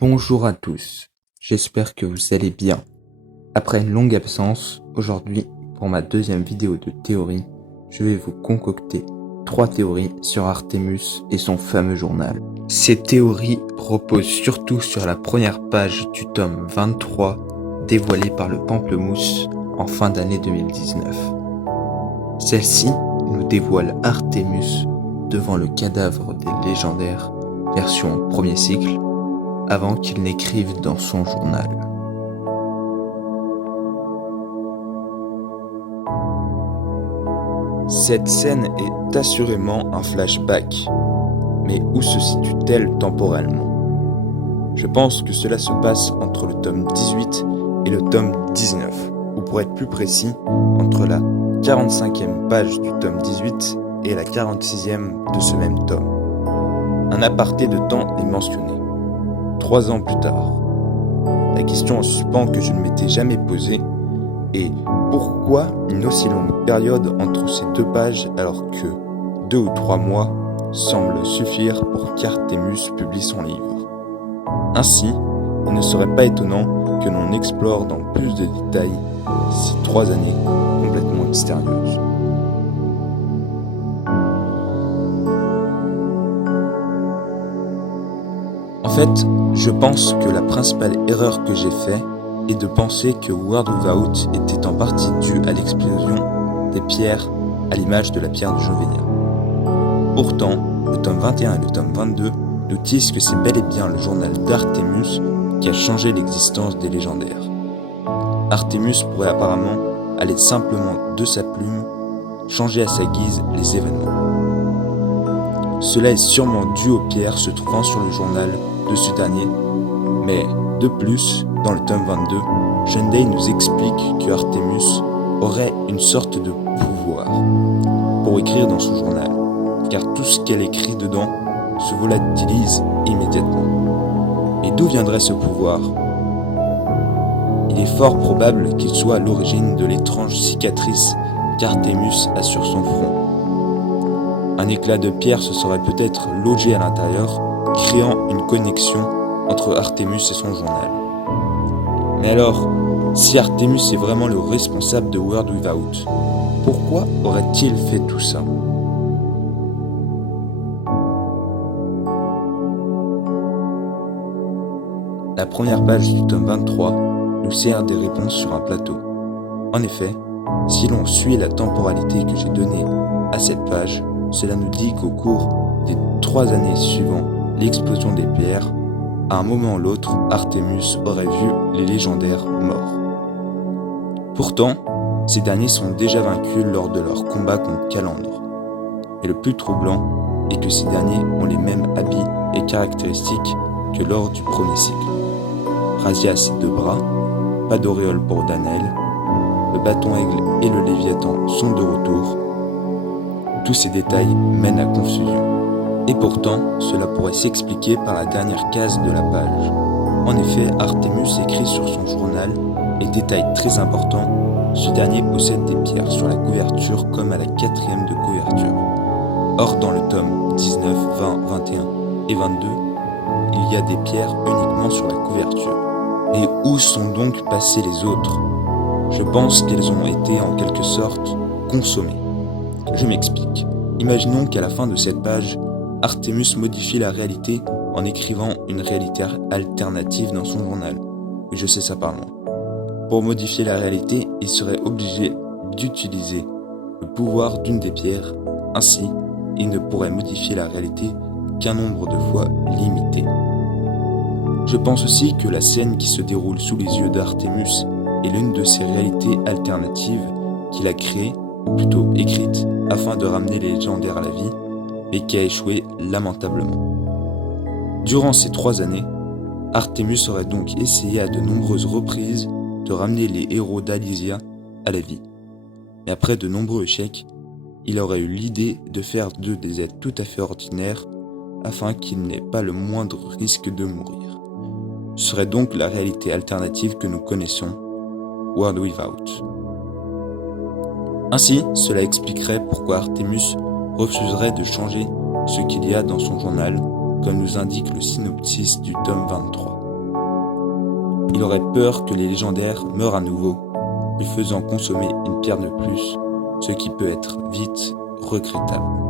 Bonjour à tous, j'espère que vous allez bien. Après une longue absence, aujourd'hui, pour ma deuxième vidéo de théorie, je vais vous concocter 3 théories sur Artemus et son fameux journal. Ces théories reposent surtout sur la première page du tome 23, dévoilée par le Pamplemousse en fin d'année 2019. Celle-ci nous dévoile Artemus devant le cadavre des légendaires, version premier cycle, avant qu'il n'écrive dans son journal. Cette scène est assurément un flashback, mais où se situe-t-elle temporellement ? Je pense que cela se passe entre le tome 18 et le tome 19, ou pour être plus précis, entre la 45e page du tome 18 et la 46e de ce même tome. Un aparté de temps est mentionné. 3 ans plus tard. La question en suspens que je ne m'étais jamais posée est pourquoi une aussi longue période entre ces 2 pages alors que 2 ou 3 mois semblent suffire pour qu'Artemus publie son livre. Ainsi, il ne serait pas étonnant que l'on explore dans plus de détails ces 3 années complètement mystérieuses. En fait, je pense que la principale erreur que j'ai faite est de penser que Word Without était en partie due à l'explosion des pierres à l'image de la pierre de Jovenia. Pourtant, le tome 21 et le tome 22 nous disent que c'est bel et bien le journal d'Artemus qui a changé l'existence des légendaires. Artemus pourrait apparemment aller simplement de sa plume changer à sa guise les événements. Cela est sûrement dû aux pierres se trouvant sur le journal de ce dernier, mais de plus, dans le tome 22, Shenday nous explique que Artemus aurait une sorte de pouvoir pour écrire dans son journal, car tout ce qu'elle écrit dedans se volatilise immédiatement. Et d'où viendrait ce pouvoir ? Il est fort probable qu'il soit à l'origine de l'étrange cicatrice qu'Artemus a sur son front. Un éclat de pierre se serait peut-être logé à l'intérieur, créant une connexion entre Artemus et son journal. Mais alors, si Artemus est vraiment le responsable de Word Without, pourquoi aurait-il fait tout ça ? La première page du tome 23 nous sert des réponses sur un plateau. En effet, si l'on suit la temporalité que j'ai donnée à cette page, cela nous dit qu'au cours des 3 années suivant l'explosion des pierres, à un moment ou l'autre, Artemus aurait vu les légendaires morts. Pourtant, ces derniers sont déjà vaincus lors de leur combat contre Calandre. Et le plus troublant est que ces derniers ont les mêmes habits et caractéristiques que lors du premier cycle. Razia a ses 2 bras, pas d'auréole pour Danael, le bâton aigle et le léviathan sont de retour. Tous ces détails mènent à confusion. Et pourtant, cela pourrait s'expliquer par la dernière case de la page. En effet, Artemus écrit sur son journal, et détail très important, ce dernier possède des pierres sur la couverture comme à la 4e de couverture. Or, dans le tome 19, 20, 21 et 22, il y a des pierres uniquement sur la couverture. Et où sont donc passées les autres ? Je pense qu'elles ont été en quelque sorte consommées. Je m'explique. Imaginons qu'à la fin de cette page, Artemus modifie la réalité en écrivant une réalité alternative dans son journal. Oui, je sais, ça parle loin. Pour modifier la réalité, il serait obligé d'utiliser le pouvoir d'une des pierres. Ainsi, il ne pourrait modifier la réalité qu'un nombre de fois limité. Je pense aussi que la scène qui se déroule sous les yeux d'Artemus est l'une de ces réalités alternatives qu'il a créées, ou plutôt écrites, afin de ramener les légendaires à la vie, et qui a échoué lamentablement. Durant ces 3 années, Artemus aurait donc essayé à de nombreuses reprises de ramener les héros d'Alysia à la vie. Mais après de nombreux échecs, il aurait eu l'idée de faire d'eux des êtres tout à fait ordinaires afin qu'ils n'aient pas le moindre risque de mourir. Ce serait donc la réalité alternative que nous connaissons, Word Without. Ainsi, cela expliquerait pourquoi Artemus refuserait de changer ce qu'il y a dans son journal, comme nous indique le synopsis du tome 23. Il aurait peur que les légendaires meurent à nouveau, lui faisant consommer une pierre de plus, ce qui peut être vite regrettable.